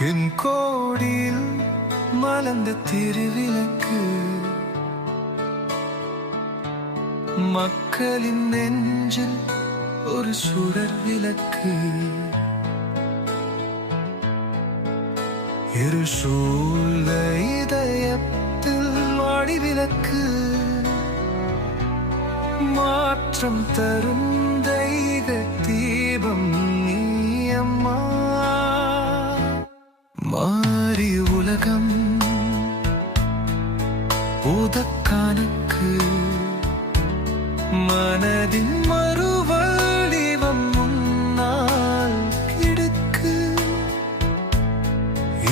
என் கோடியில் மலர்ந்த திருவிளக்கு. மக்களின் நெஞ்சில் ஒரு சுடர் விளக்கு. இரு சூழ்ந்த இதயத்தில் வாடி விளக்கு மாற்றம் தரும் உதக்கானுக்கு மனதின் மறுவடிவம் முன்னால் கிடுக்கு.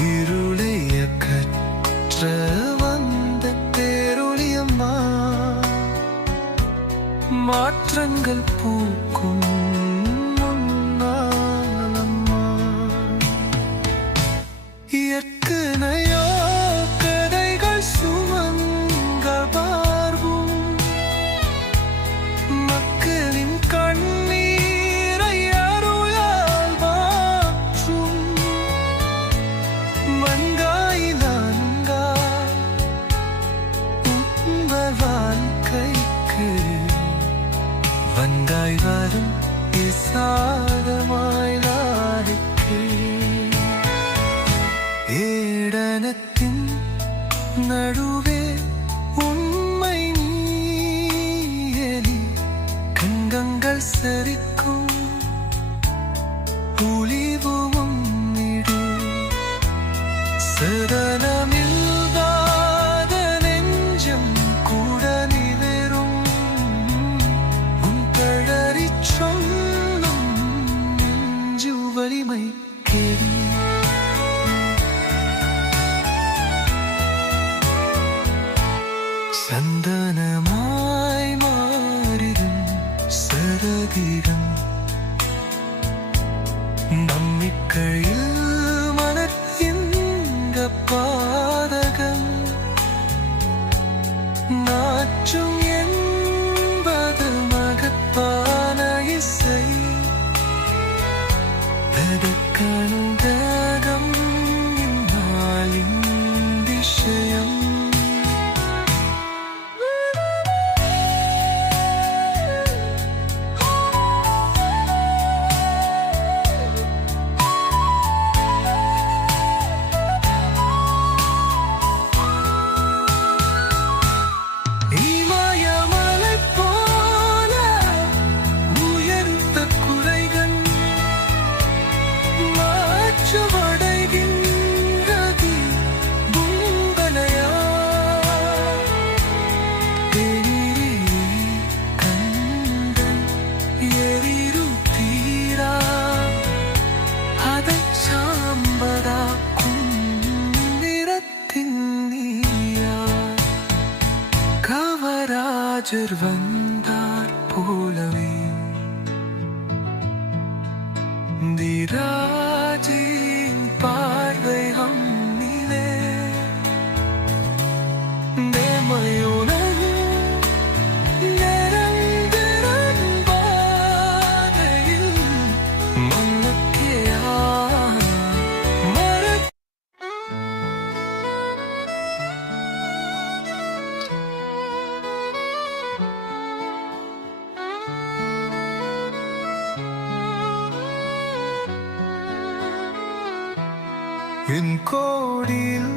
இருளைய கற்ற வந்த தேருளியம்மா மாற்றங்கள் பூக்கும் வந்தாய் வரும் இசாதமாய் ஏடனத்தின் நடுவே உண்மை நீயலி கங்கங்கள் சரிக்கும் புலிவும் நிடு சரணமில்லாத சந்தனமாய் மாறிடும் சரகிரம் நம்பிக்கையில் மலர்கின்ற பாதகம். நாற்றும் என்பது மகப்பான இசை. கண்டகம் காவராஜர் வந்தார் போலவே. திராஜின் பார்வை அம்மிலே. நேமையுடன் நிரந்தரன் பாதையில் என் கோடியில்